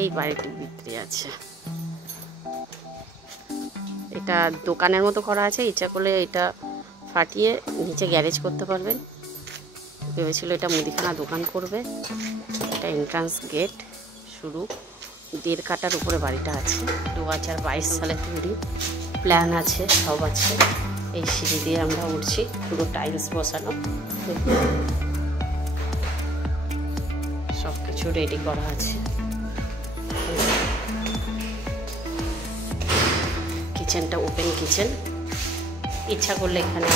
এই বাড়িটির ভিতরে আছে। এটা দোকানের মতো করা আছে, ইচ্ছা করলে এটা ফাটিয়ে নিচে গ্যারেজ করতে পারবেন। ভেবেছিল এটা মুদিখানা দোকান করবে। এটা এন্ট্রান্স গেট শুরু। 1.5 কাঠার উপরে বাড়িটা আছে। 2022 সালে তৈরি, প্ল্যান আছে, সব আছে। এই সিঁড়ি দিয়ে আমরা উঠছি, পুরো টাইলস বসানো, সব কিছু রেডি করা আছে। কিচেনটা ওপেন কিচেন, ইচ্ছা করলে এখানে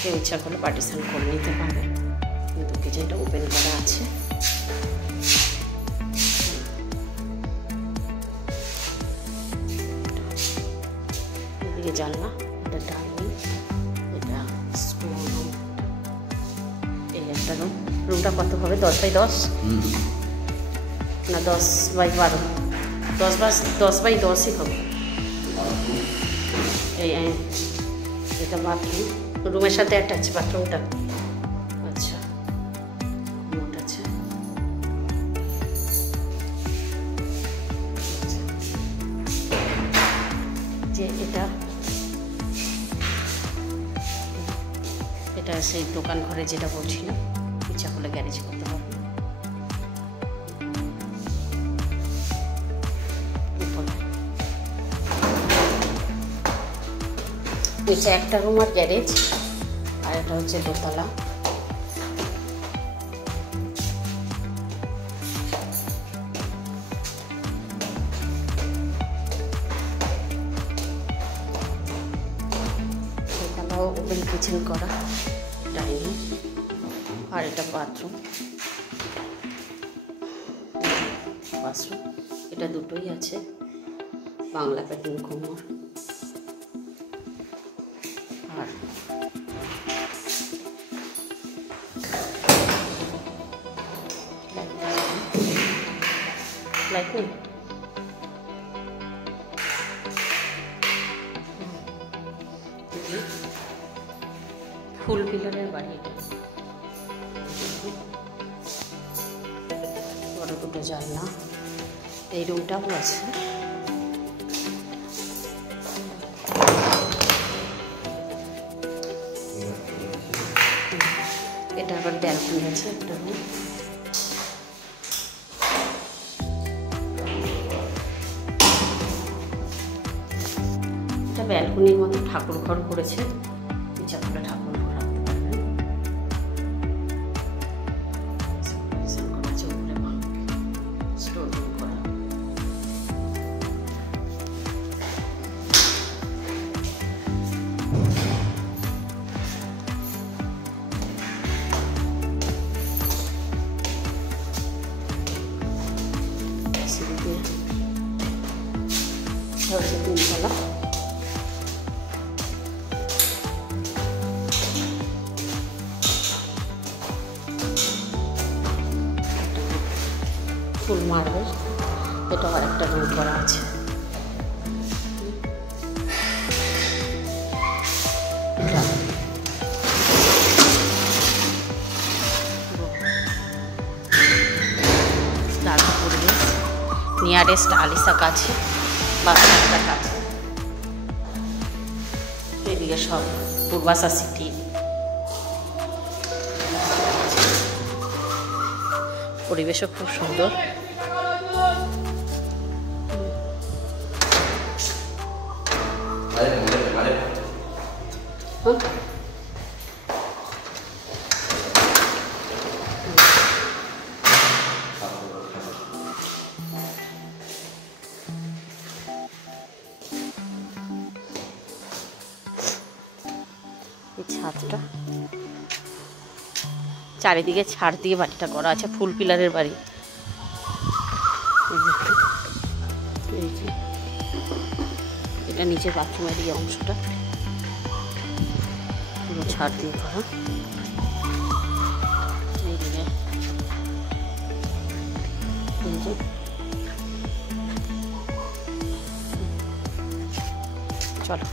কেউ ইচ্ছা করলে পার্টিশন করে নিতে পারবে, কিন্তু কিচেনটা ওপেন করা আছে। এদিকে জানলা, এটা ডাইনিং, এটা স্টোর রুম, এই একটা রুম। রুমটা কত হবে? 10 বাই 10 না 10 বাই 12? 10 বাই 10ই হবে। এই এটা বাথরুম, রুমের সাথে অ্যাটাচ বাথরুমটা। আচ্ছা, মোট আছে। যে এটা সেই দোকান ঘরে যেটা বলছিলাম, ইচ্ছা করলে গ্যারেজ করতে হবে। নিচে একটা রুম আর গ্যারেজ, আর এটা হচ্ছে দোতলা। দোতলাও ওপেন কিচেন করা, ডাইনিং, আর এটা বাথরুম। এটা দুটোই আছে, বাংলা প্যাটার্ন কোমর। আর লাইট নেই, ফুল পিলারের বাড়ি। বড় দুটো জানলা, এই রুমটাও আছে। এটা আবার ব্যালকনি আছে একটা রুম। এটা ব্যালকনির মতো ঠাকুর ঘর করেছে, ইচ্ছা করে ঠাকুর ঘর রাখতে পারবেন। স্টোর রুম করা। হচ্ছে 3 তলা। ফুল মার্বেল, এটা আর একটা রুম করা আছে। দারুণ পরিবেশ, নিয়ারেস্ট আলিশা কাছে, বাসটা কাছে। এদিকে সব পূর্বাশা সিটি। পরিবেশও খুব সুন্দর। ছাদটা চারিদিকে ছাড় দিয়ে বাড়িটা করা আছে, ফুল পিলারের বাড়ি। এটা নিচে বাথরুমের এই অংশটা পুরো ছাড় দিয়ে করা। এইদিকে চলো।